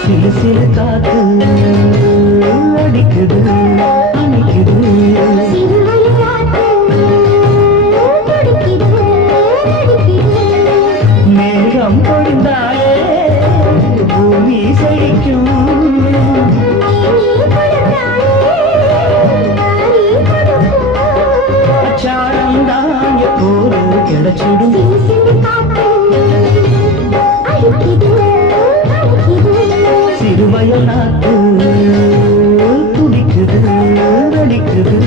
சிலு சிலு காத்து அடிக்குது அணிக்குது மேகம் பொழிந்தாலே பூமி செழிக்கும் அச்சாரம் தான் எப்போது கிடைச்சிடும் சிறுவயல் நாட்டு துடிக்குது நடிக்குது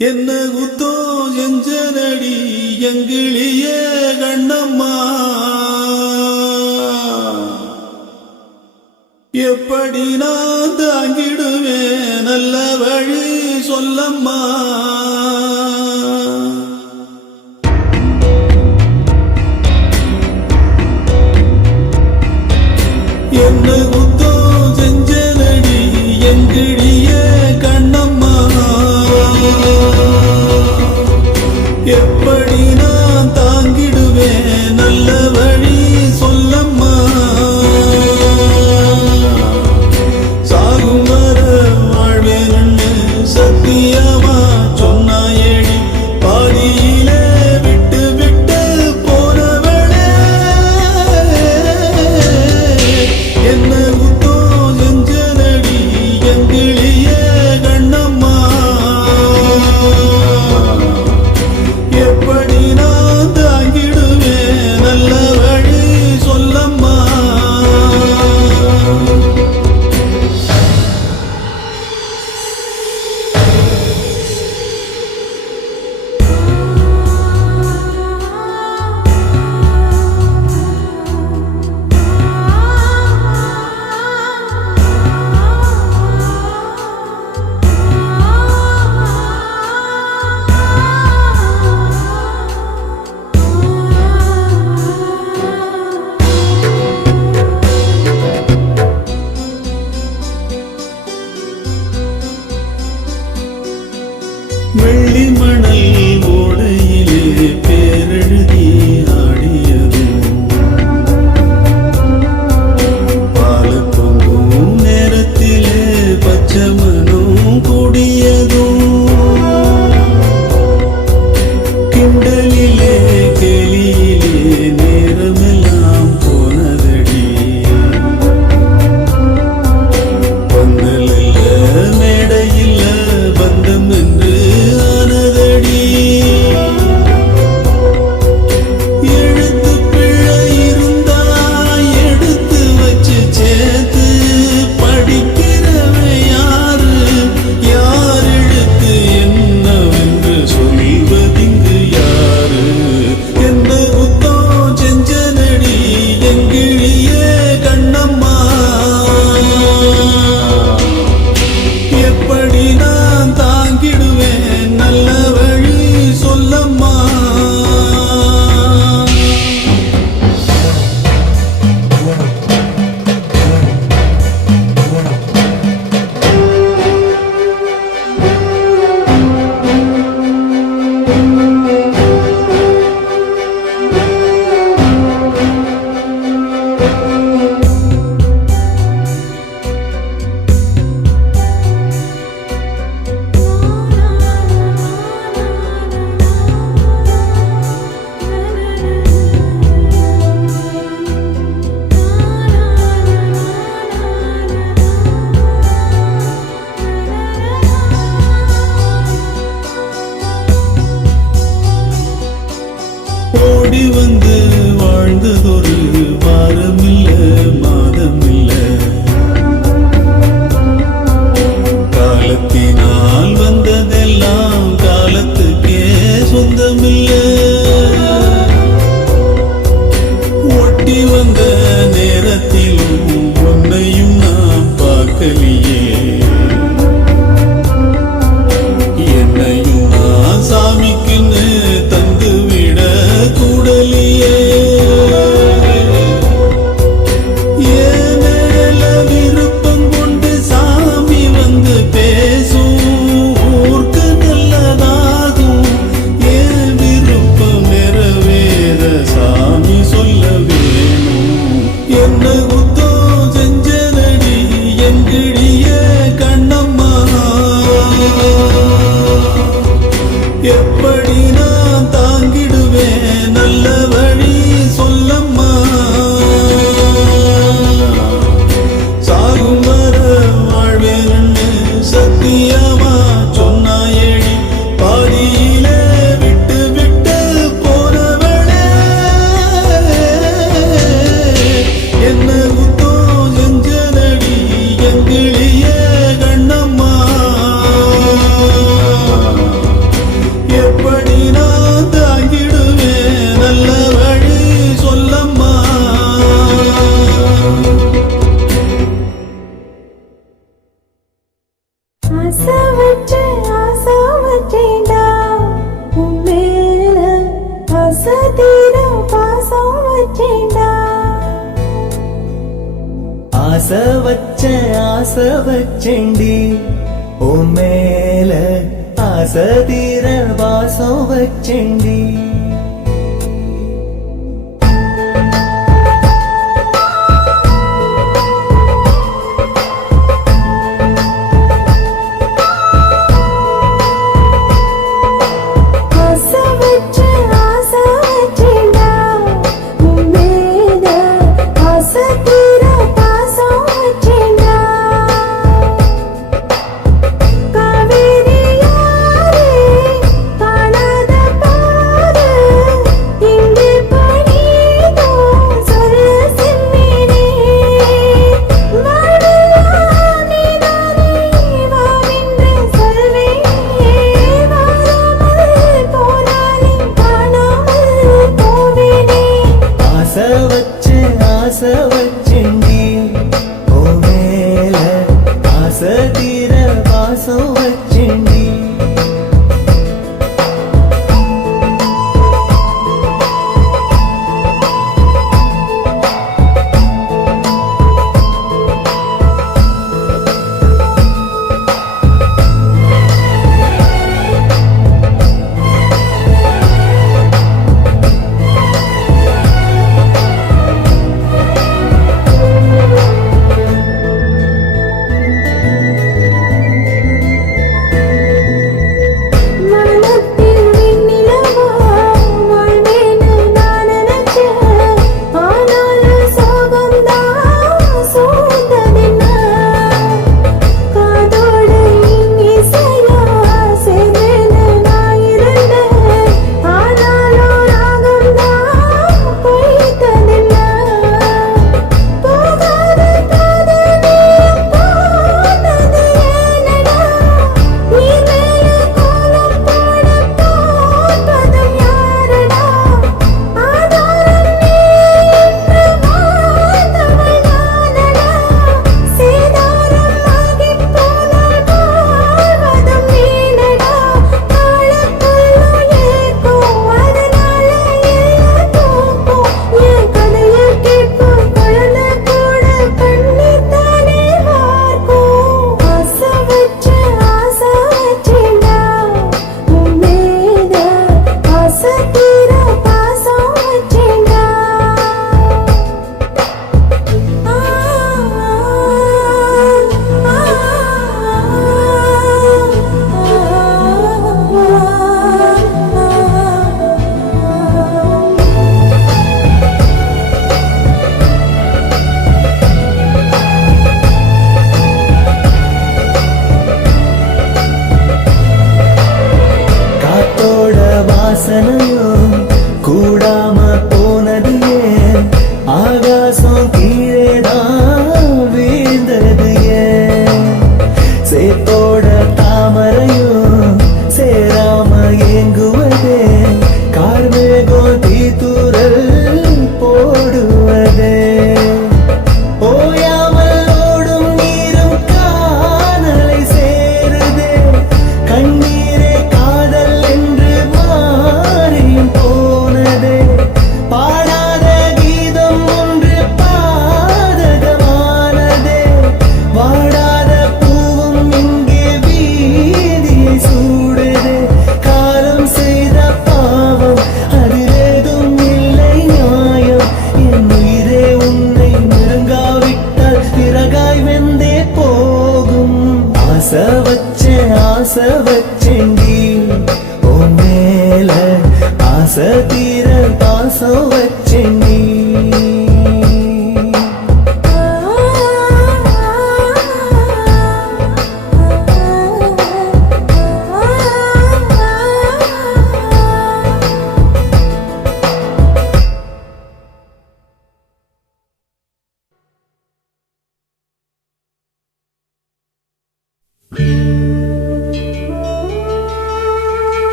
என்ன குத்தோ செஞ்சனடி எங்கிளியே கண்ணம்மா எப்படி நான் தாங்கிடுவேன் நல்ல வழி சொல்லம்மா என்ன குத்தோ செஞ்சனடி எங்கிளியே கண்ணம்மா எப்படி நான் தாங்கிடுவேன் நல்ல வழி சொல்லம்மா சாகும் வர வாழ்வேன்னு சத்தியமா சொன்னாயேடி பாதியிலே விட்டு விட்டு போனவளே என்ன குத்தோ செஞ்சனடி எங்கிளியே கண்ணம்மா எப்படி நான் பச்சமனும் கூடியதும் கிண்டலிலே கேலியிலே நேரமெல்லாம் போனதடி பந்தலில்ல மேடையில்ல பந்தம் என்று ஆனதடி எழுத்து பிழை இருந்தா எடுத்து வச்சு சேர்த்து படிக்கிறவன் யாரு யார் எழுத்து என்னவென்று சொல்வதிங்கு யாரு எந்த குத்தம் செஞ்சனடி எங்கிழியே கண்ணம்மா எப்படி நான் தாங்கிடுவேன் நல்ல வழி சொல்லம்மா ஓடி வந்து வாழ்ந்ததொரு வாரமில்ல மாதமில்ல காலத்தினால் வந்ததெல்லாம் காலத்துக்கே சொந்தமில்ல ஒட்டி வந்த நேரத்திலும் உன்னையும் நான் பார்க்கலையே என்னையும் நான் சாமிக்குன்னு தந்து விட கூடலியே என் மேல விருப்பம் கொண்டு சாமி வந்து பேசும் ஊருக்கு நல்லதாகும் என் விருப்பம் நிறைவேற சாமி சொல்ல வேணும் என்ன குத்தம் செஞ்சனடி எங்கிழிய கண்ணம்மா எப்படி நான் தாங்கிடுவேன் நல்ல வழி சொல்லம்மா சாகும் வர வாழ்வேன்னு சத்தியமா சொன்னாயேடி பாதியிலே விட்டு விட்டு போனவளே என்ன குத்தம் செஞ்சனடி எங்கிழிய கண்ணம்மா எப்படி நான் தாங்கிடுவேன் நல்ல வழி சொல்லம்மா ஆசவற்றேண்டா உன் மேல ஆசை தீர பாசம் வச்சேண்டா ஆசை வச்சேண்டி உன் மேல ஆசை தீர வாசம் வச்சேண்டி ஆசவற்றேண்டா உன் மேல ஆசை தீர பாசம் வச்சேண்டா காவேரியாரே காணாத பாரு இங்கே பணிதோ சொல்ல செம்மீனே வாழலாம் நீதானே வாவென்று சொல்வேனே வாராமல் போனாலே காணாமல் போவேனே ஆசை வச்சேண்டி உன் மேல ஆசை தீர வாசம் வச்சேண்டி சேத்தோட தாமரையும் சேராம ஏங்குவதே கார்மேகம் தீத்துரல் போடுவதே ஓயாமல் ஓடும் நீரும் காதலை சேருதே கண்ணீரே காதல் என்று மாறியும் போனதே பாடாத கீதம் ஒன்று பாதகமானதே வாடாத பூவும் இங்கே வீதியை சூடுதே காலம் செய்த பாவம் அதிலேதும் இல்லை நியாயம் என் உயிரே உன்னை நெருங்காவிட்டால் பிறகாய் வெந்தே போகும் ஆசை வச்சேன்டி உன் மேல ஆசை தீர பாசம் வச்சேன்டி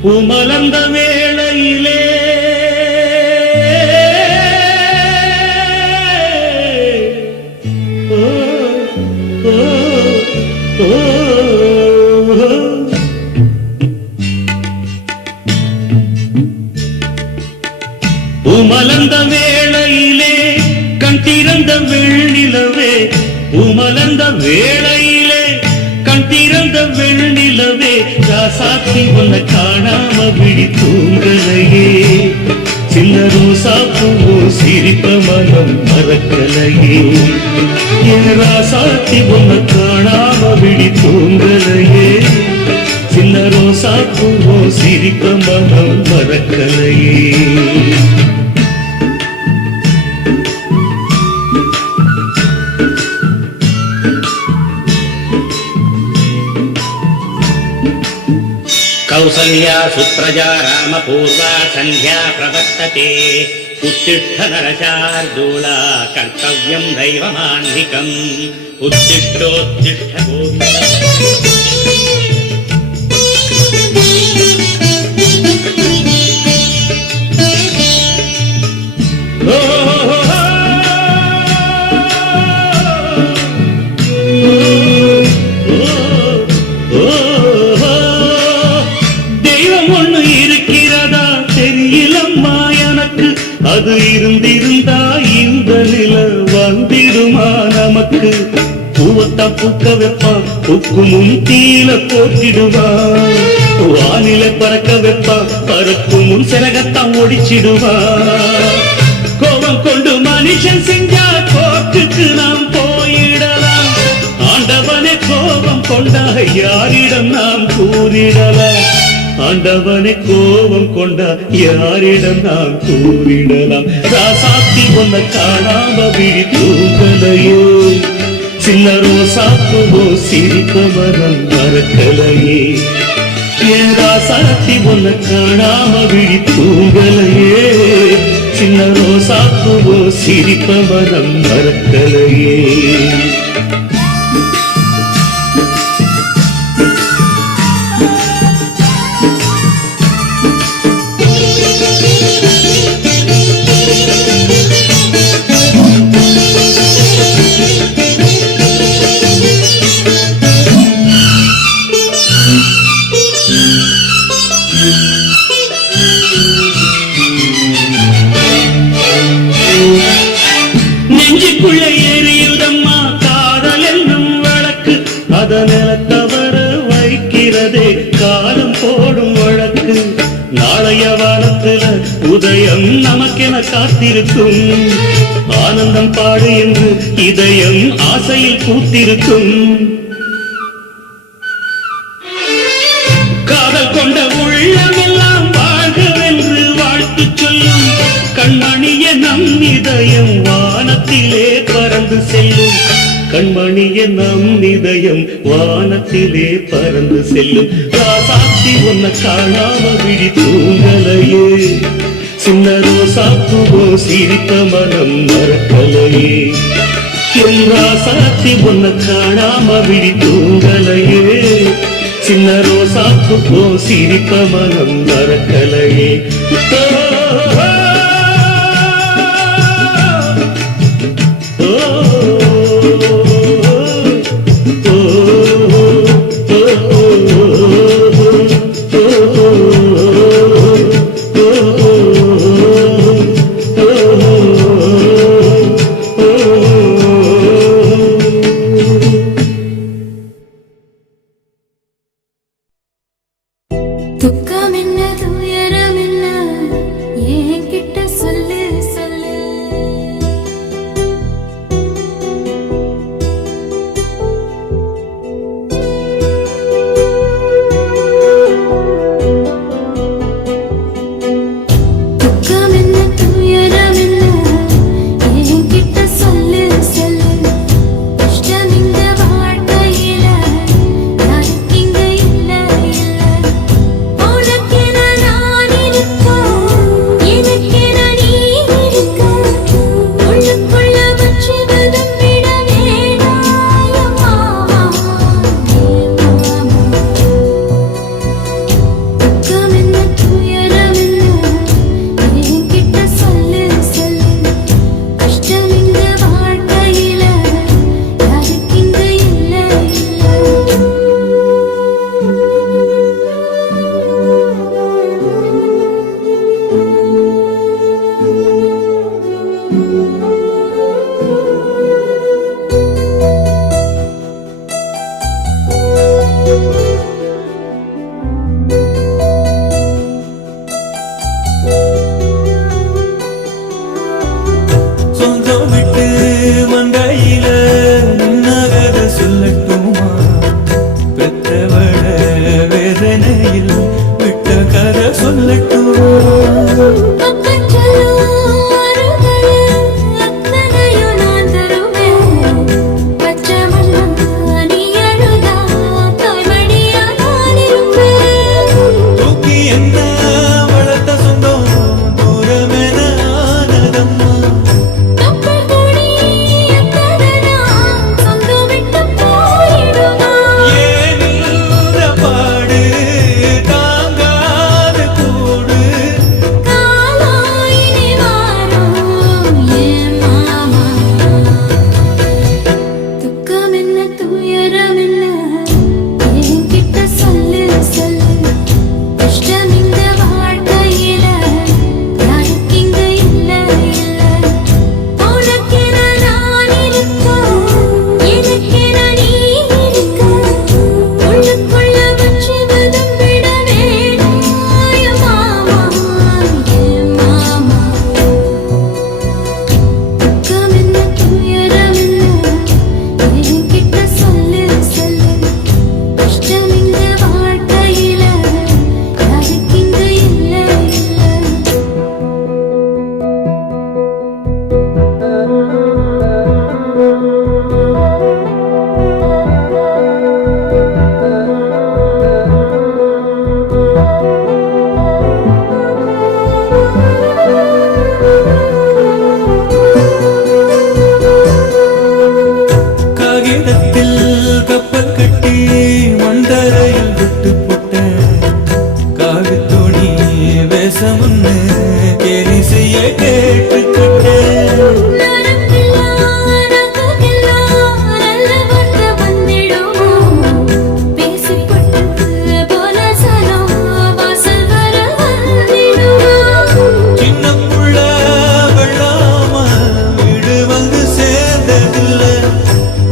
பூமலர்ந்த வேளையிலே ஓ, ஓ, ஓ, ஓ. பூமலர்ந்த வேளையிலே கண் திறந்த வெள்ளிலவே பூமலர்ந்த வேளையிலே கண் திறந்த வெள்ளிலவே ராசாத்தி உன்னை காணாம விழி தூங்கலையே சின்ன ரோசா பூவோ சிரிப்ப மனம் மறக்கலையே என் ராசாத்தி உன்னை காணாம விழி தூங்கலையே சின்ன ரோசா பூவோ சிரிப்ப மனம் மறக்கலையே कौसल्या सुप्रजा रामपूर्वा सन्ध्या प्रवर्तते उत्तिष्ठ नरशार्दूला कर्तव्यं दैवमान्धिकम् उत्तिष्ठोत्तिष्ठ அது இருந்திருந்தா இந்த நில வந்திடுமா நமக்கு பூவத்தா பூக்க வைப்பா பூக்கு முன் தீல போட்டிடுவா வானில பறக்க வைப்பா பறக்கும் முன் சிறகத்தான் ஒடிச்சிடுவா கோபம் கொண்டு மனுஷன் செஞ்சா கோர்ட்டுக்கு நாம் போயிடலாம் ஆண்டவனே கோபம் கொண்டா யாரிடம் நாம் கூறிடலாம் ஆண்டவனை கோபம் கொண்ட யாரிடம் நாம் கூறிடலாம் ராசாத்தி ஒன்ன காணாம விழி தூங்கலையோ சின்ன ரோசாப்புவோ சிரிப்ப மனம் மறக்கலையே என் ராசாத்தி ஒன்ன காணாம விழி தூங்கலையே சின்ன ரோசாப்புவோ சிரிப்ப மனம் மறக்கலையே நெஞ்சுக்குள்ள எரியுதம்மா காதல் என்னும் வழக்கு அதனில தவற வைக்கிறதே காலம் போடும் வழக்கு நாளைய வாரத்துல உதயம் நமக்கென காத்திருக்கும் ஆனந்தம் பாடு என்று இதயம் ஆசையில் பூத்திருக்கும் காதல் கொண்ட உள்ளமெல்லாம் வாழ்கவென்று வாழ்த்து சொல்லும் கண்மணிய நம் இதயம் வானத்திலே பறந்து செல்லும் கண்மணிய நம் இதயம் வானத்திலே பறந்து செல்லும். ராசாத்தி உன்னை காணாம விழி தூங்கலையே, சின்ன ரோசாப்பூவோ சிரித்த மனம் மறக்கலையே. என் ராசாத்தி உன்னை காணாம விழி தூங்கலையே, சின்ன ரோசாப்பூவோ சிரித்த மனம் மறக்கலையே. துக்கம் என்ன துயரம் என்ன என்கிட்ட சொல்லு சொல்லு. துக்கம் என்ன துயரம் என்ன என்கிட்ட சொல்லு சொல்லு. கஷ்டம் இந்த வாழ்க்கையில யாருக்கு இங்க இல்ல இல்ல. உனக்கென நான் இருக்க, எனக்கென நீ இருக்க. உள்ளுக்குள்ள வச்சு விதம் விட வேணாம் மாமா. துக்கம் என்ன துயரம் என்ன என்கிட்ட சொல்லு சொல்லு. கஷ்டம் இந்த வாழ்க்கையில யாருக்கு இங்க இல்ல சொந்தம் விட்டு வந்தையில நகர சொல்லட்டுமா, பெற்றவள வேதனையில் விட்ட கதை சொல்லட்டுமா. பக்கச்சலோ அருகல அத்தனையும் நான் தருவேன். பச்சை மண்ணா நீ அழுதா தாய்மடியா நான் இருப்பேன். தூக்கி என்ன வளர்த்த சொந்தம் தூரமென ஆனதம்மா. கப்பல் கூடி எத்தனைனா சொந்தம் விட்டு போயிடுமா. ஏனில்ற பாடு தாங்காத கூடு. காலாயினி வாரும் என் மாமா. துக்கம் என்ன துயரம் என்ன என்கிட்ட சொல்லு சொல்லு. கஷ்டம் இந்த வாழ்க்கையில யாருக்கு இங்க இல்ல இல்ல. உனக்கென நான் இருக்க, எனக்கென நீ இருக்க. உள்ளுக்குள்ள வச்சு விதம் விட வேணாம் மாமா என் மாமா. துக்கம் என்ன துயரம் என்ன என்கிட்ட சொல்லு சொல்லு. கஷ்டம் இந்த வாழ்க்கையில யாருக்கு இங்க இல்ல இல்ல. காகிதத்தில் கப்பல் கட்டி மந்தரையில் விட்டு போட்டேன். காவித்துணி வேஷமுன்னு கேலி செய்ய கேட்டுக்கிட்டேன். நரக்கெல்லாம் நகக்கெல்லாம் நல்ல வார்த்தை வந்திடுமோ. பேசிப்பட்டு போல சனம் வாசல் வர வந்திடுமோ. சின்ன புள்ள வெள்ளாம வீடு வந்து சேர்ந்ததில்லை.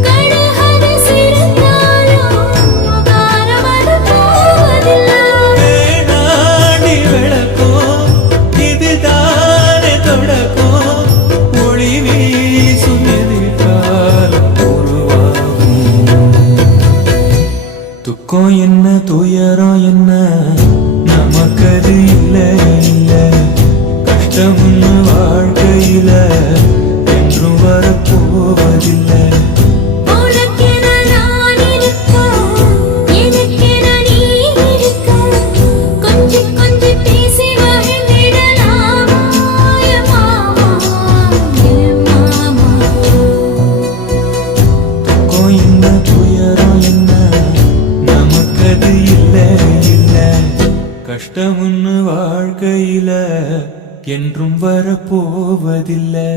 கடுகது சிரித்தாலும் காரமது போவதில்லை. வேணாடி விளக்கும் இதுதானே தொடக்கும். ஒளி வீசும் எதிர்காலம் உருவாகும். துக்கம் என்ன துயரம் என்ன நமக்கது இல்ல இல்ல. கஷ்டம்னு வாழ்க்கையில என்றும் வரப்போவதில்லை. கஷ்டம்னு வாழ்க்கையில என்றும் வரப்போவதில்லை.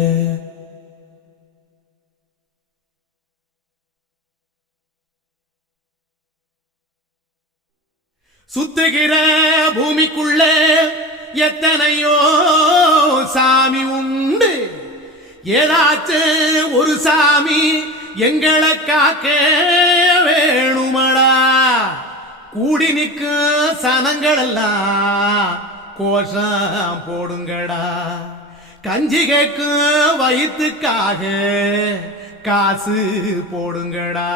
சுத்துகிற பூமிக்குள்ள எத்தனையோ சாமி உண்டு. ஏதாச்சும் ஒரு சாமி எங்களை காக்க வேணுமடா. கூடி நிற்கும் சனங்களெல்லாம் கோஷம் போடுங்கடா. கஞ்சி கேட்கும் வயிற்றுக்காக காசு போடுங்கடா.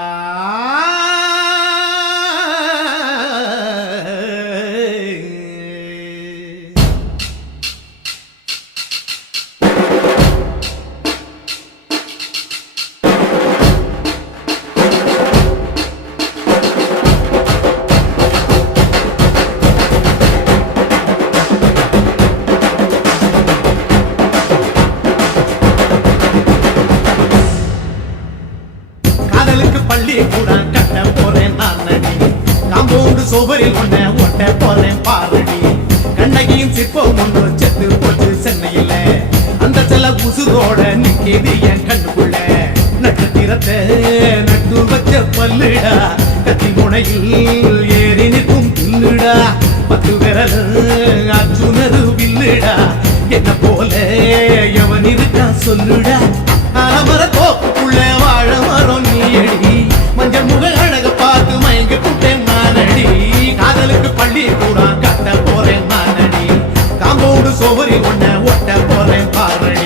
பள்ளி கூட கட்ட போறேன் நானடி. காம்பவுண்டு சோபரில் ஒன்ன ஒட்ட போறேன் பாரடி. கண்ணகியும் சிற்பம் ஒன்று செத்து போச்சு சென்னையில. அந்த செல்ல உசுரோட நிக்கிது என் கண்ணுக்குள்ள. நட்சத்திரத்தை நட்டு வச்ச பல்லுடா. கத்தி முனையில் ஏறி நிற்கும் பில்லுடா. 10 விரல் அச்சுணரு வில்லுடா. என்ன போல எவன் இருக்கா சொல்லுடா. அலமர தோப்புக்குள்ள வாழ மரம் நீயடி. மஞ்சள் முக அழக பார்த்து மயங்க கூட்டேன் நானடி. காதலுக்கு பள்ளி கூட கட்ட போறேன் நானடி. காம்பவுண்டு சோவரி ஒன்ன ஒட்ட போறேன் பாரடி.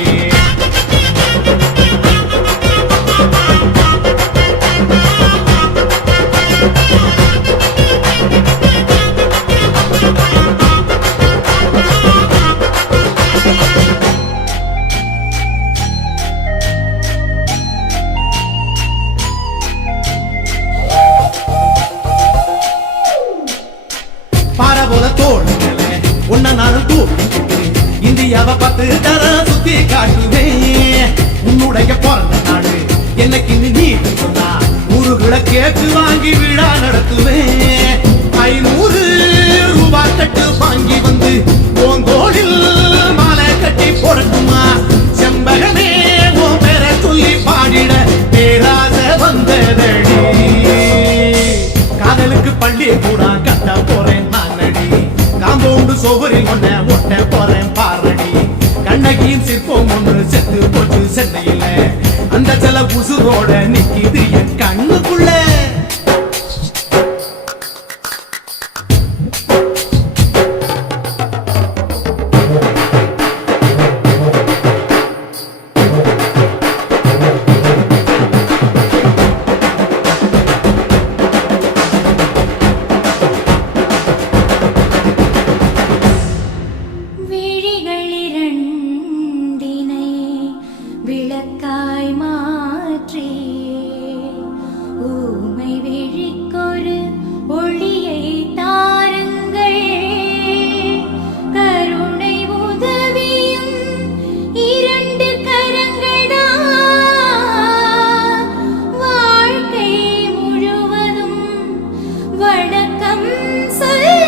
இந்தியாவை 10 தர சுத்தி காட்டுவேன். உன்னுடைய பிறந்த நாடு என்னைக்கு நீ சொன்னா 100 கேக்கு வாங்கி விழா நடத்துவேன். 500 ரூபாய் கட்டு வாங்கி வந்து உங்கோளில் மாலை கட்டி போடட்டுமா. செம்பகமே உன் பேரை சொல்லி பாடிட பேராசை வந்ததடி. காதலுக்கு பள்ளி கூட கட்ட போறேன் நானடி. காம்பவுண்டு சோவரில் ஒன்ன ஒட்ட போறேன் பாரடி. கண்ணகியும் சிற்பம் ஒன்று செத்து போச்சு சென்னையில. அந்த செல உசுரோட நிக்கிது என் கண்ணுக்குள்ள. விளக்காய் மாற்றி ஊமை விழிக்கொரு ஒளியை தாருங்கள். கருணை உதவியும் 2 கரங்கள்தான். வாழ்க்கை முழுவதும் வணக்கம் சொல்லுங்கள்.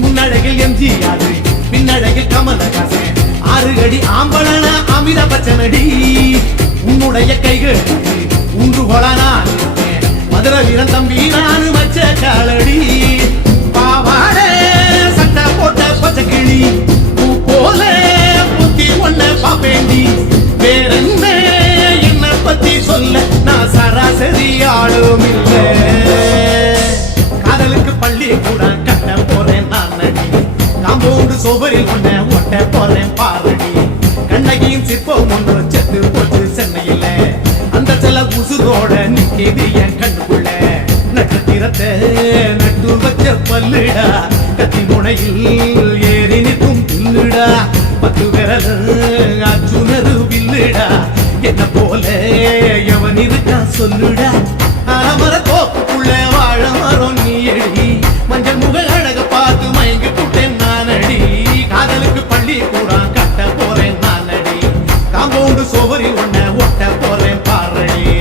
முன்னழகில் எம்ஜிஆர் பின்னழகில் கமலஹாசன். 6 அடி ஆம்பளன அமித பச்சனடி. உன்னுடைய கைகள் உன்று கொளனான் மதுரை வீரன் தம்பி நான் மச்ச காலடி. பாவாட சட்டை போட்ட பச்சை கிளி பூ போல புத்தி ஒன்ன பாப்பேண்டி. வேறென்ன என்ன பத்தி சொல்ல நான் சராசரி ஆளும் இல்லை. காதலுக்கு பள்ளி கூட கட்ட போறேன் நானடி. காம்பவுண்டு சோவரில் ஒன்ன ஒட்ட போறேன் பாரடி. கண்ணகியும் சிற்பம் ஒன்று செத்து போச்சு சென்னையில. அந்த செல உசுரோட நிக்கிது என் கண்ணுக்குள்ள. நட்சத்திரத்தை நட்டு வச்ச பல்லுடா. கத்தி முனையில் ஏறி நிற்கும் பில்லுடா. 10 விரல் சொல்லுடா அலமர தோப்புக்குள்ள வாழ மரம் நீ அடி மஞ்சள் முக அழக பார்த்து மயங்கி புட்டேன் நான் அடி காதலுக்கு பள்ளி கூட கட்ட போறேன் நான் அடி காம்பவுண்டு சோவரி ஒன்ன ஒட்ட போறேன் பாரடி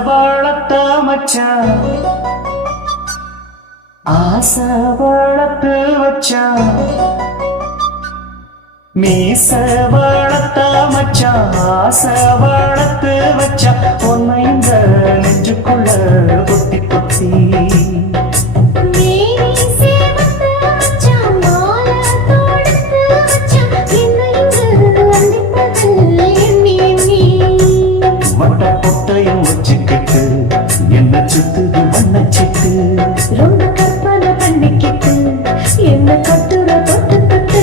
வளர்த்த மச்சான் ஆசை வளர்த்து வச்சான் மீச வளர்த்த மச்சான் ஆசை வளர்த்து வச்சான் உன்னை இந்த நெஞ்சுக்குள்ள பொத்தி பொத்தி என்ன சுத்துது மண்ணச்சிட்டு ரொம்ப கற்பனை பண்ணிக்கிட்டு என்ன கட்டுற தொட்டு தொட்டு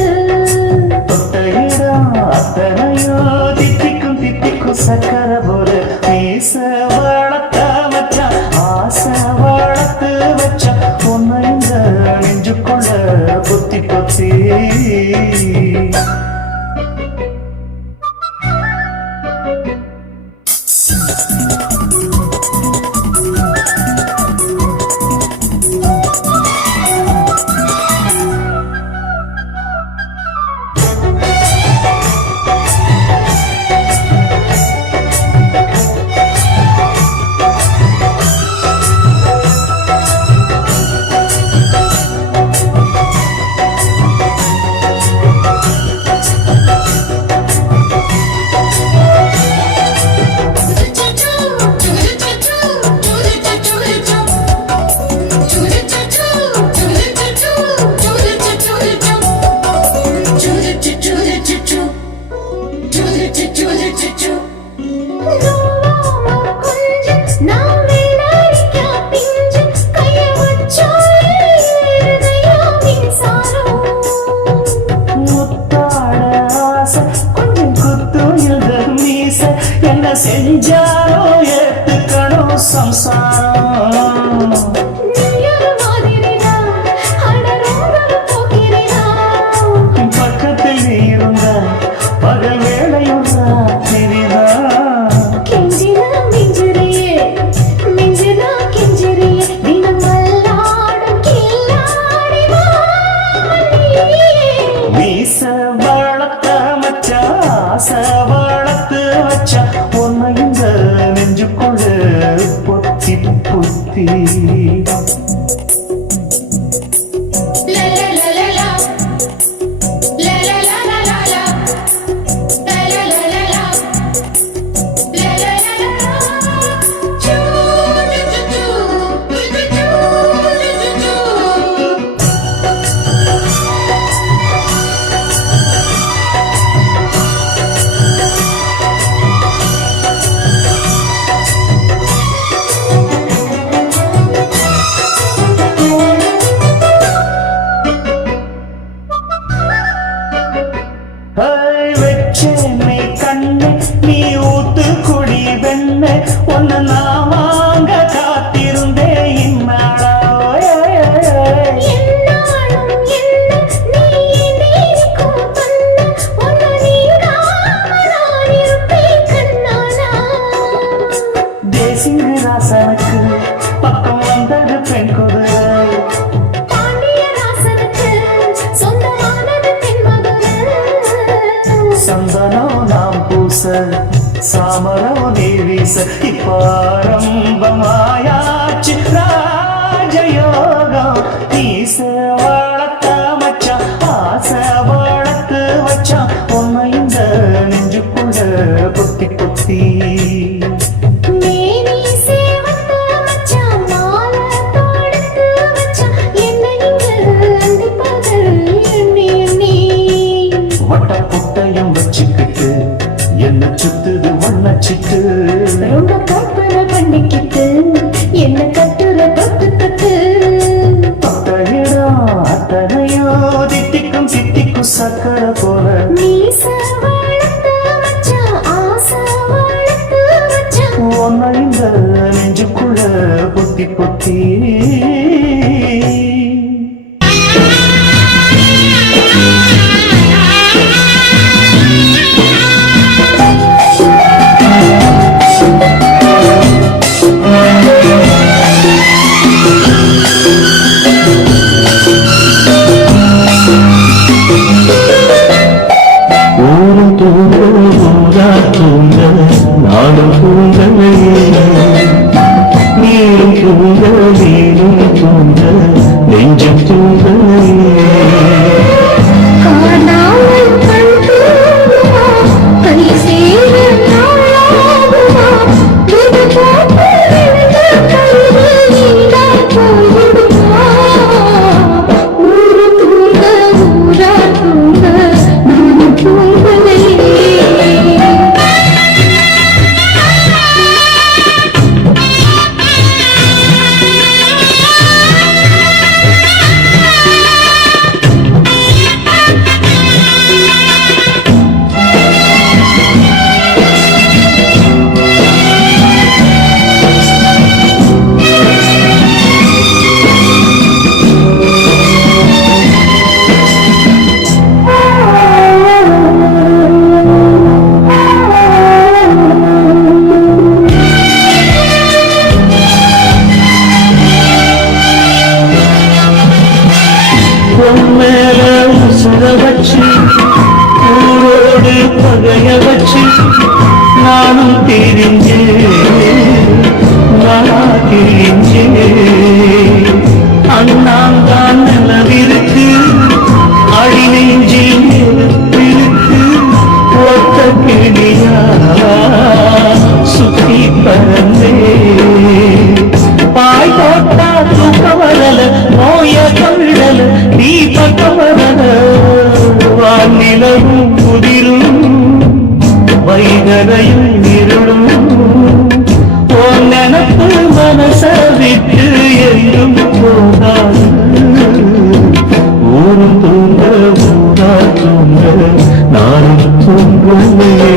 தொட்ட இடம் அத்தனையோ தித்திக்கும் தித்திக்கும் சக்கர போல பேச வளர்த்த வச்சா ஆசை வளர்த்து வச்சா உன்னை இந்த நெஞ்சுக்குள்ள பொத்தி பொத்தி செஞ்சாரோ ஏத்துக்கணும் சம்சாரம் பக்கத்தில் நீ இருந்த பகல் வேளையும் மீச வளர்த்த மச்சா ஆசை வளர்த்து வச்சா உன்னை இந்த நெஞ்சுக்குள்ள பொத்தி பொத்தி வெச்சனை கண்ணு நீ ஊத்து குடி வெண்ண ஒன்னு நான் வாங்க காத்திருந்தே இன்னாடா தேசிங்க ராசனுக்கு பக்கம் வந்தது பெண் குதிரை சந்தனம் நாம் பூச சாமரம் நீ வீச இப்பாரம்பமாயாச்சு ராஜயோகம் ஈச வளர்த்த மச்சான் ஆசை வளர்த்து வச்சான் உன்னை இந்த நெஞ்சுக்குள்ள பொத்தி பொத்தி என்ன சுத்துது வண்ணச்சிட்டு ரொம்ப கற்பனை பண்ணிக்கிட்டு என்ன கத்துற தொட்டு தொட்டு தொட்டயிடம் அத்தனையோ திட்டிக்கும் சிட்டிக்கும் சக்கரை போல மீச வளர்த்து வச்சான், ஆசை வளர்த்து வச்சான். உன்னை இந்த நெஞ்சுக்குள்ள பொத்தி பொத்தி ஊரும் தூங்க ஊரா தூங்க நானும் தூங்கலையே நீரும் தூங்க நீரும் தூங்க நெஞ்சம் தூங்கலையே காணாமல் கண் தூங்குமா, கை சேர நாளாகுமா, இது போட்டு விழுந்த கயிறு நீடா போய்விடுமா? ஊரு தூங்க ஊரா தூங்க நானும் தூங்கலையே. மேல உசுர வச்சு ஊரோடு பகைய வச்சு நானும் தெரிஞ்சே அண்ணாந்தான் நிலவிருக்கு அடி நெஞ்சில் நெருப்பிருக்கு ஒத்த கிளியா சுத்தி பறந்தே பாய் போட்டா தூக்க வரல நோய கொள்ளல நீ பக்க வரல வானிலவும் புதிரும் வைகரையும் இருளும் ஓ நினப்பு மனச விட்டு எங்கும் போகாது ஊரும் தூங்க ஊரா தூங்க நானும் தூங்கலையே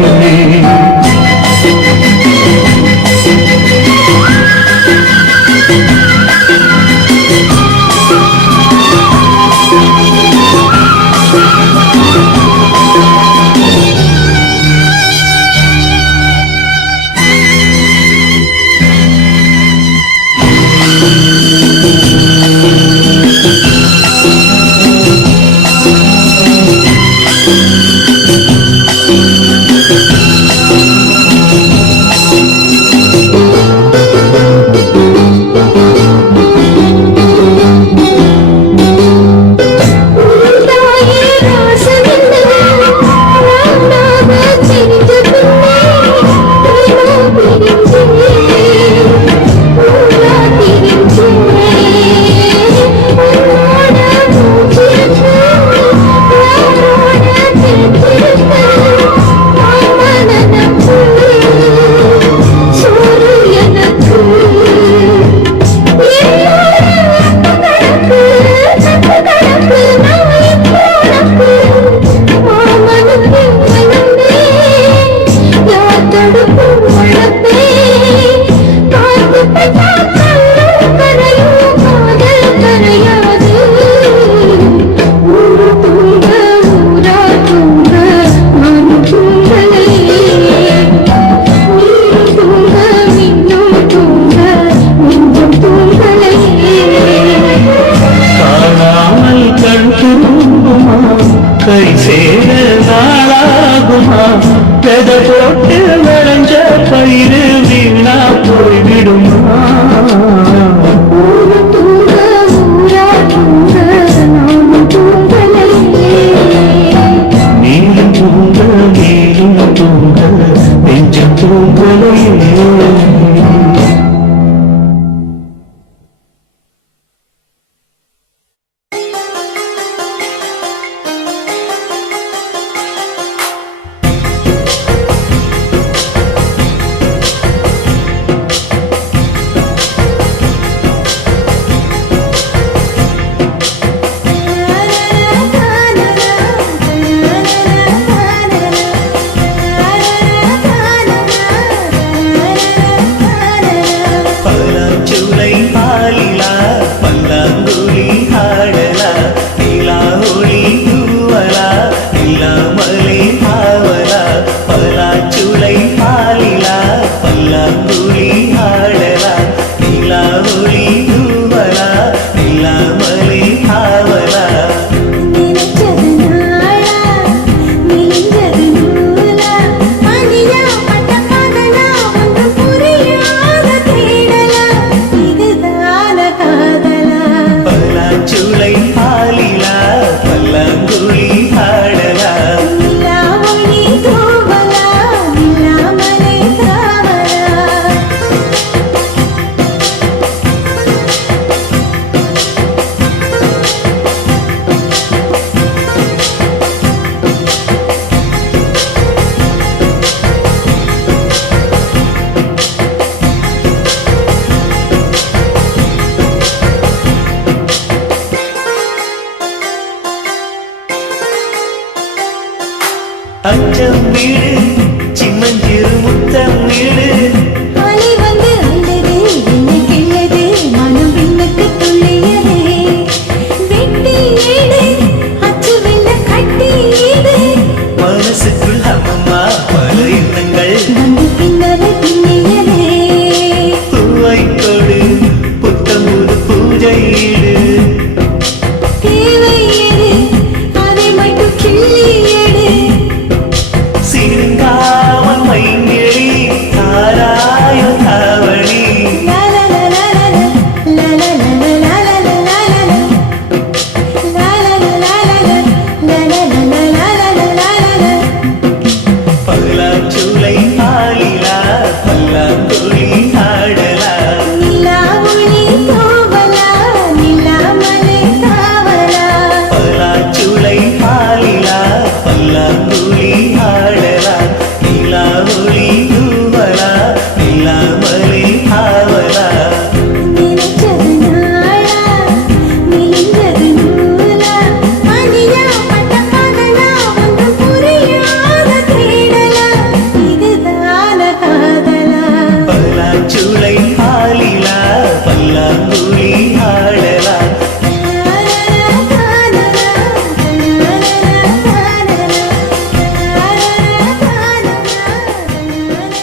கை சேர நாளாகுமா வெத போட்டு விளைஞ்ச பயிறு வீணா போய்விடுமா நீரும் தூங்க நீரும் தூங்க நெஞ்சம் தூங்கலையே ஈடு அலை வந்து அல்லது என்ன கிள்ளது மனம் விண்ணுக்கு துள்ளியதே வெட்டி ஏடு அச்சு வெள்ள கட்டி ஏடு மனசுக்குள் அம்மம்மா பல எண்ணங்கள் வந்து பின்னலை பின்னியதே பூவை கொடு புத்தமுது பூஜை ஈடு தேவை ஏடு அதை மட்டும் கிள்ளி ஏடு சிறுங்காமல் மைங்கிழி தாராய தாவணி லா லா லா லா லா லா லா லா லா லா லா லா லா பல்லாச்சுளை ஆலிலா பல்லாங்குழி ஆடலா நிலா ஒளி கோவலா நிலாமலை காவலா பல்லாச்சுளை ஆலிலா பல்லாங்குழி ஆடலா நிலா ஒளி தூவலா நிலாமலை ஆவலா நினைச்சது நாளா நிலைஞ்சது நூலா மணியா பட்ட பகலா ஒன்றும் புரியாத தேடலா இதுதான காதலா பல்லாச்சுளை ஆலிலா பல்லாங்குழி ஆடலா la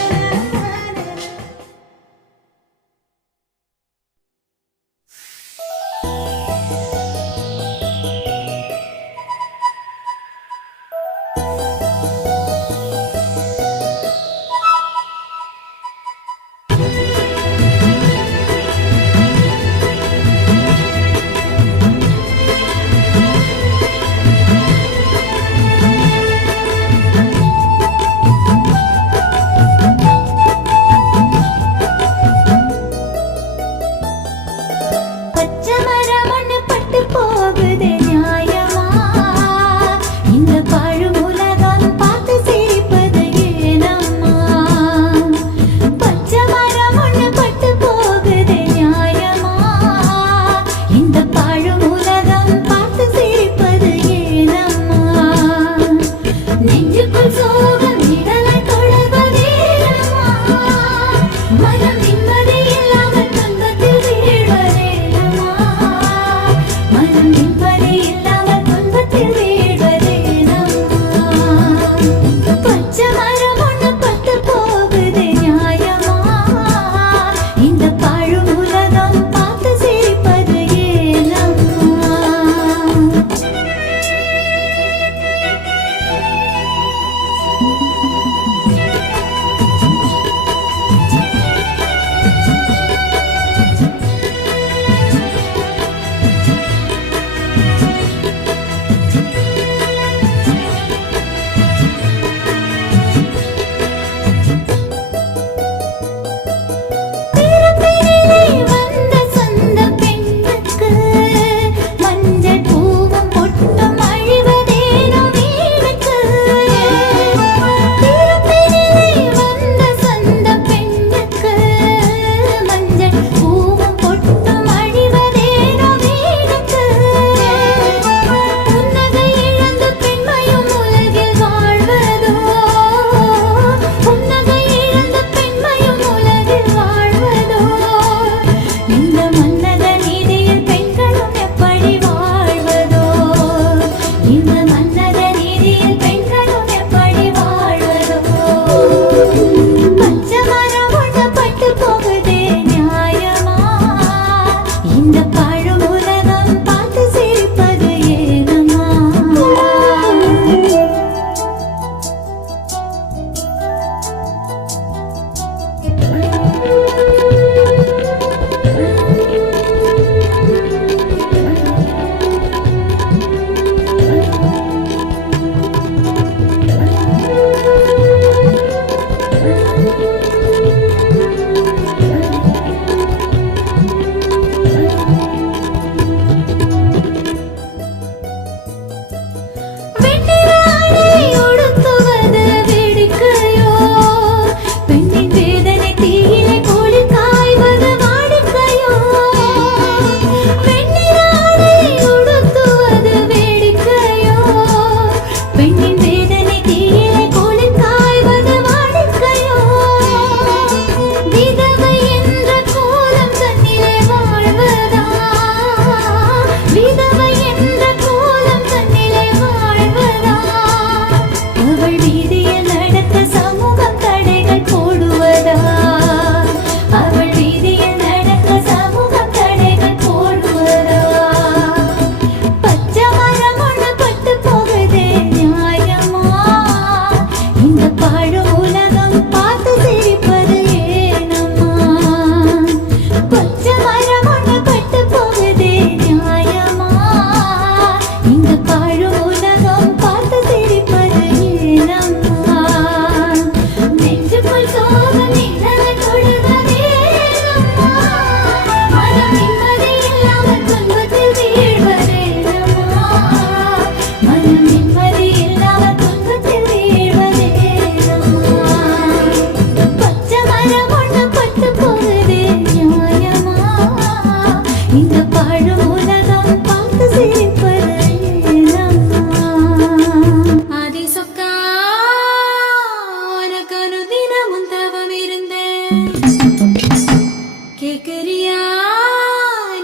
கேக்குறியா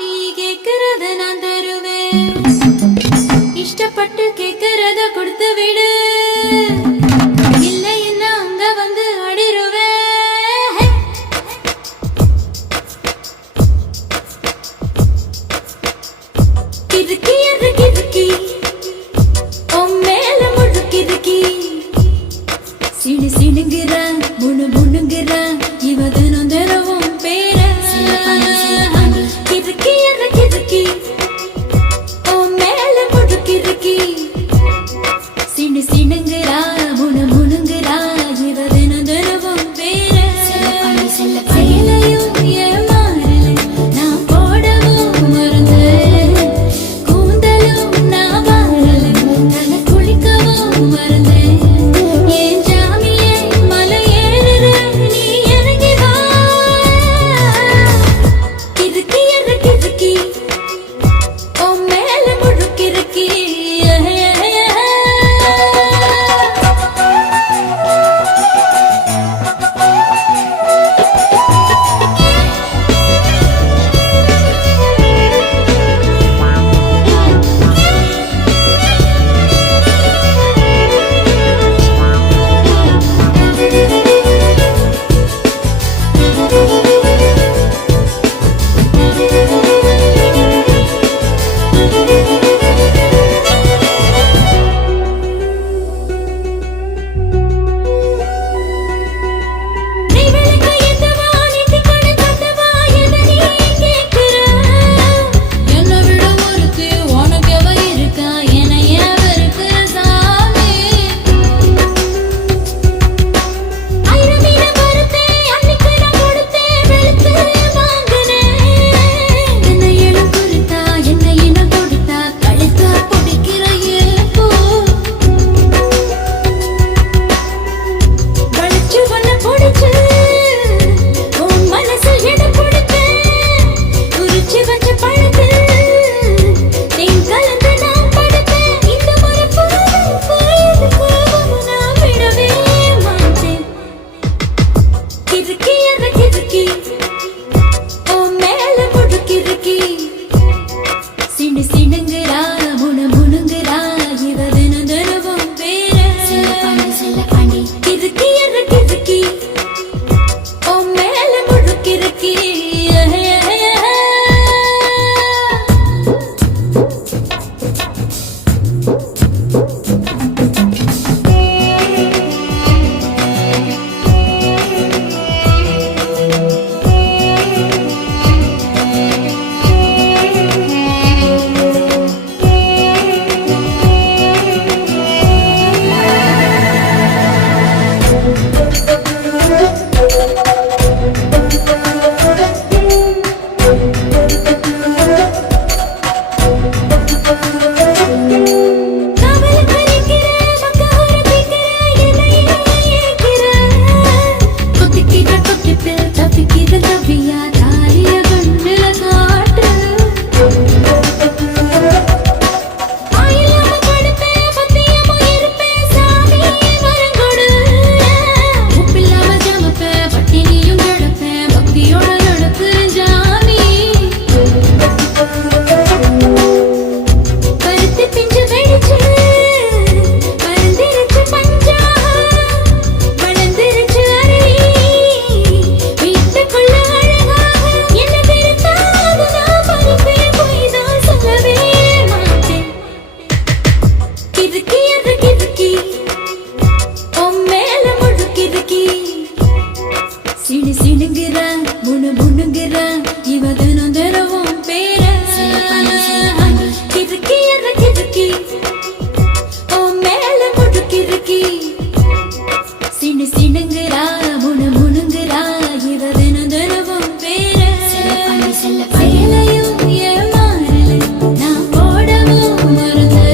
நீ கேக்குறத நான் தருவேன் இஷ்டப்பட்டு கேக்குறத கொடுத்து விடு இல்லை என்ன அங்க வந்து அடிருவேன் கிறுக்கி என்று கிறுக்கி உன் மேல முழுக்கிறுக்கி சிடு சிடுங்கிற முணு முணுங்கிற இவ தினம் தினமும் பேர கிறுக்கி என்று கிறுக்கி உன் மேல முழுக்கிறுக்கி சிடு சிடுங்கிற முணு முணுங்கிற இவ தினம் தினமும் பேர செயலையும் ஏமாறல நான் போடவும் மறந்து கூந்தலும் நான் வாரல தலை குளிக்கவும் மறந்தேன் ஏன் ஜாமியே மலை ஏறுற நீ இறங்கி வா கிறுக்கி என்று கிறுக்கி உன் மேல முழுக்கிறுக்கி நீ விளக்க ஏத்தவா நீட்டி கண கட்டவா எதை நீ கேட்கிற என்ன விட ஒருத்தி உனக்கு எவ இருக்கா என எவ இருக்கிற சாமி ஆயிரம் மீன மறுத்தே அன்னைக்கு நான் கொடுத்தேன் வெளுத்து வாங்கினேன் என்ன இடம் குறித்தா என்ன இனம் கொடுத்தா கழுத்தா பிடிக்கிற ஏப்போ வளைச்சு ஒன்ன பிடிச்சு உன் மனசில் இடம் கொடுத்தேன் உரிச்சு வச்ச பழத்தில் தேன் கலந்து நான் படுத்தேன் இந்த முறை போயது கோபம் நான் விடவே மாட்டேன் கிறுக்கி என்ற கிறுக்கி உன் மேல முழுக்கிறுக்கி சிடு சிடுங்குறா முணு முணுங்குறா இவ தினம் தினமும் பேர கிறுக்கி என்ற கிறுக்கி உன் மேல முழுக்கிறுக்கி காவல கரிக்கிற மக்கார பிக்கிற என்னையே ஏக்கிற குத்திக்கிற குத்திப்பில் தப்பிக்கிற தவியா தாரிய கண்ணுல காட்டு ஆயிலாம படுப்பேன் பத்தியமும் இருப்பேன் சாமி வரங்கொடு உப்பில்லாம ஜமப்பேன் பட்டினியும் கிடப்பேன் பக்தியோட நடக்கிறேன் ஜாமி பருத்தி பிஞ்சு வெடிச்சு பறந்திருச்சு பஞ்சா வளர்ந்திருச்சு அருவி வீட்டுக்குள்ள அழகாக என்ன திருத்தாது நான் பறிப்பேன் போய் தான் சொல்லவே மாட்டேன் கிறுக்கி என்று கிறுக்கி உன் மேல முழுக்கிறுக்கி சிடு சிடுங்கிற முணு முணுங்கிற இவ தினம் தினமும் பேர கிறுக்கி என்ற கிறுக்கி உன் மேல முழுக்கிறுக்கி சிடு சிடுங்குறா முணு முணுங்குறா இவ தினம் தினமும் பேர செயலையும் ஏமாறல நான் போடவும் மறந்து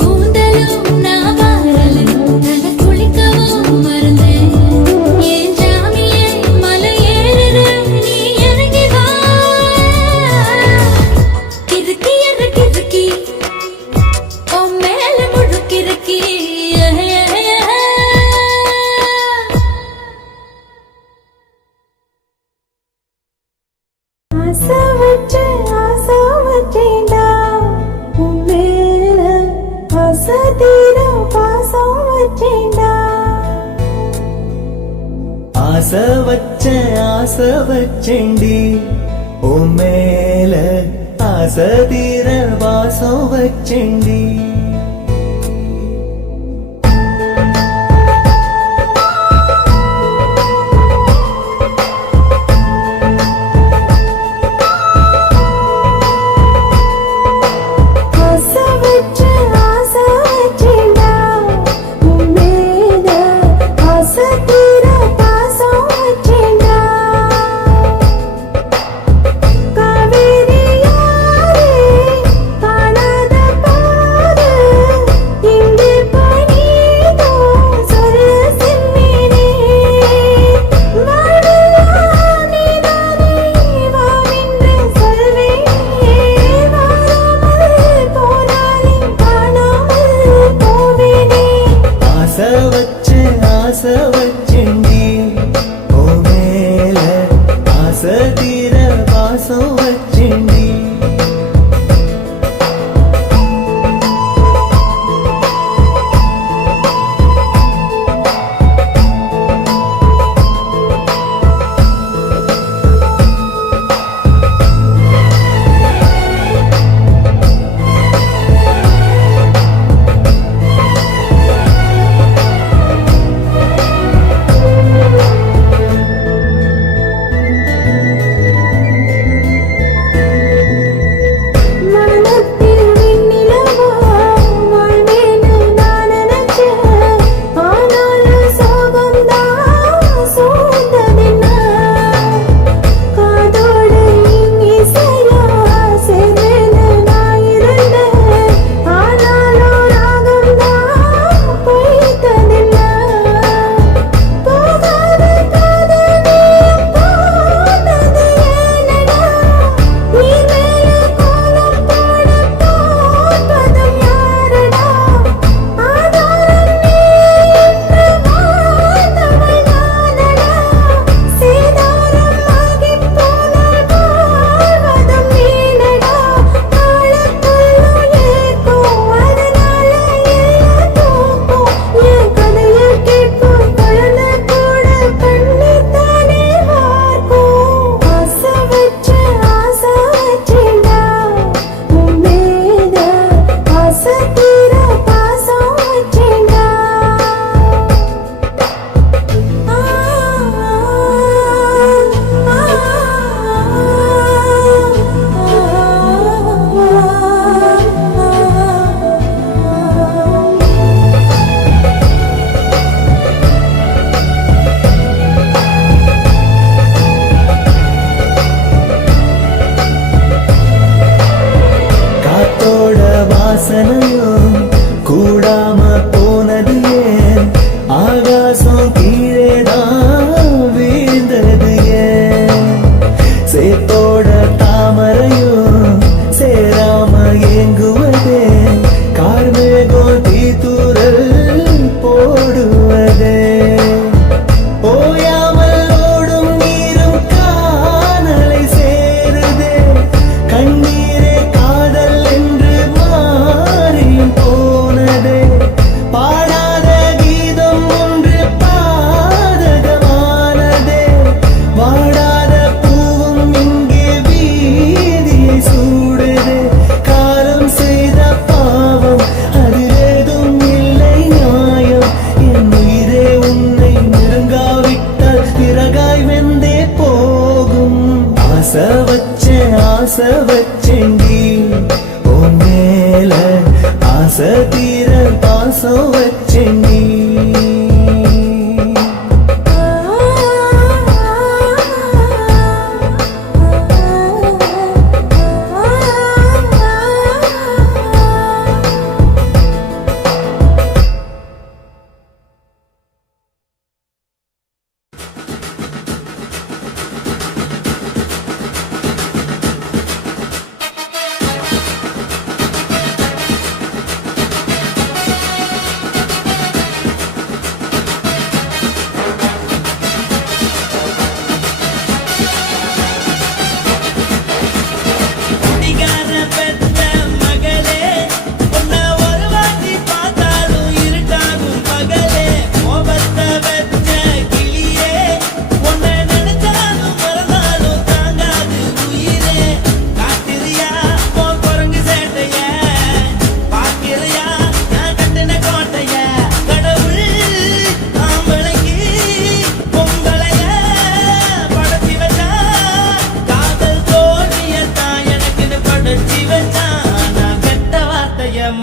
கூந்தலும் நான் வாரல தலை குளிக்கவும் மறந்தேன் ஏன் ஜாமியே மலை ஏறுற நீ இறங்கி வா ஆசை வச்சேன்டா உன் மேல ஆசை தீர பாசம் வச்சேன்டா ஆசை வச்சேண்டி உன் மேல ஆசை தீர வாசம் வச்சேண்டி ஆசை வச்சேன்டா உன் மேல ஆசை தீர பாசம் வச்சேன்டா காவேரி யாரே காணாத பாரு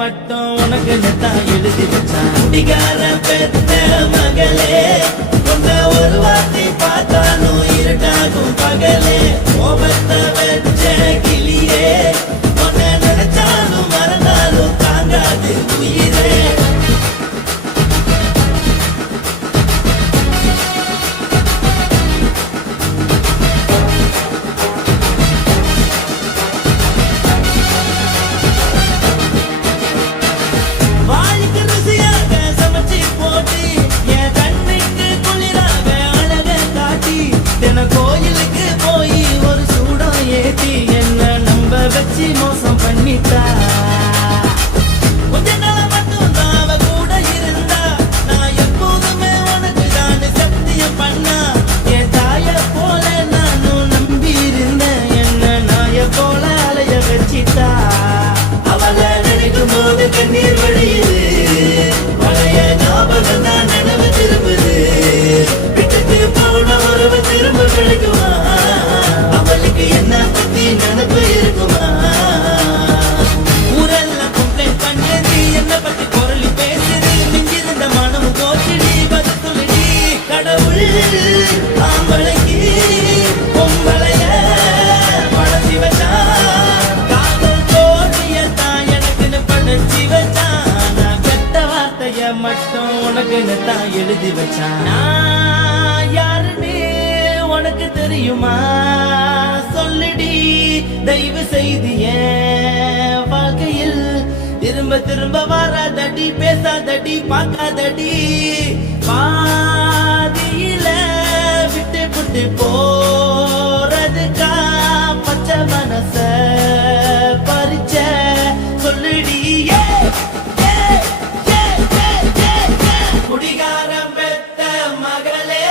மட்டும் உனக்கு தான் எழுதி வச்சான். குடிகார பெத்த மகளே, உன்னை ஒரு வார்த்தை பார்த்தாலும் இருட்டாகும் பகலே. கோபத்தை வச்ச கிளியே, உன்னை நினைச்சாலும் மறந்தாலும் தாங்காது உயிரே. வாய்க்கு ருசியாக சமைச்சு போட்டு, என் கண்ணுக்கு குளிராக அழக காட்டி, தின கோயிலுக்கு போய் ஒரு சூடம் ஏத்தி என்ன நம்ப வச்சு மோசம் பண்ணிட்டா. கொஞ்ச நாள் மட்டும் தான் அவ கூட இருந்தா, நான் எப்போதுமே உனக்கு தான் சத்தியம் பண்ணா. என் தாய போல நானும் நம்பி இருந்தேன், என்ன நாய போல அலைய வச்சிட்டா. அவளை நினைக்கும் போது கண்ணீர் வழியுது, பழைய ஞாபகம் தான் நினைவு திரும்புது. விட்டுட்டு போன உறவு திரும்ப கிடைக்குமா? அவளுக்கு என்ன பத்தி நினைப்பு இருக்குமா? ஊரெல்லாம் கம்ப்ளைண்ட் பண்ணது, என்ன பத்தி குரலி பேசுது. மிஞ்சிருந்த மனம் கோச்சிடி, பதில் சொல்லிடி. கடவுள் ஆம்பளைக்கு பொம்பளைய படைச்சி வச்சா, காதல் தோல்வியத்தான் எனக்குன்னு படைச்சி வச்சான். நான் பெத்த வார்த்தைய மட்டும் உனக்குன்னு தான் எழுதி வச்சான். நான் யாருன்னு உனக்கு தெரியுமா? சொல்லுடி தயவு செய்து என் வாழ்க்கையில் திரும்ப திரும்ப வராதடி, பேசாதடி, பார்க்காதடி. பாதியில விட்டு விட்டு போறதுக்கா பச்சை மனச பறிச்ச சொல்லுடி. குடிகாரம் பெத்த மகளே,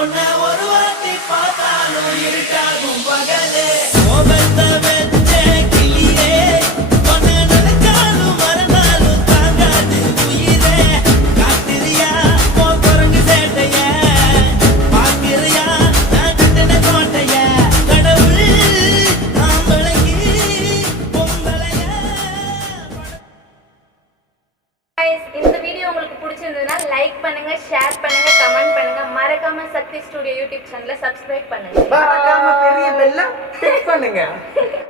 உன்னை ஒரு வாட்டி பார்த்தாலும் இருட்டாகும் பகலே. கோபத்தை வச்ச கிளியே, உன்னை நினைச்சாலும் மறந்தாலும் தாங்காது உயிரே. காத்திரியா உன் குரங்கு சேட்டைய, பார்க்கிறியா நான் கட்டின கோட்டைய. கடவுள் ஆம்பளைக்கு பொம்பளைய. Guys, இந்த வீடியோ உங்களுக்கு பிடிச்சிருந்ததுன்னா லைக் பண்ணுங்க, ஷேர் பண்ணுங்க, கமெண்ட் பண்ணுங்க. மறக்காம சக்தி ஸ்டுடியோ யூடியூப் சேனலை சப்ஸ்கிரைப் பண்ணுங்க. மறக்காம பெரிய பெல்ல கிளிக் பண்ணுங்க.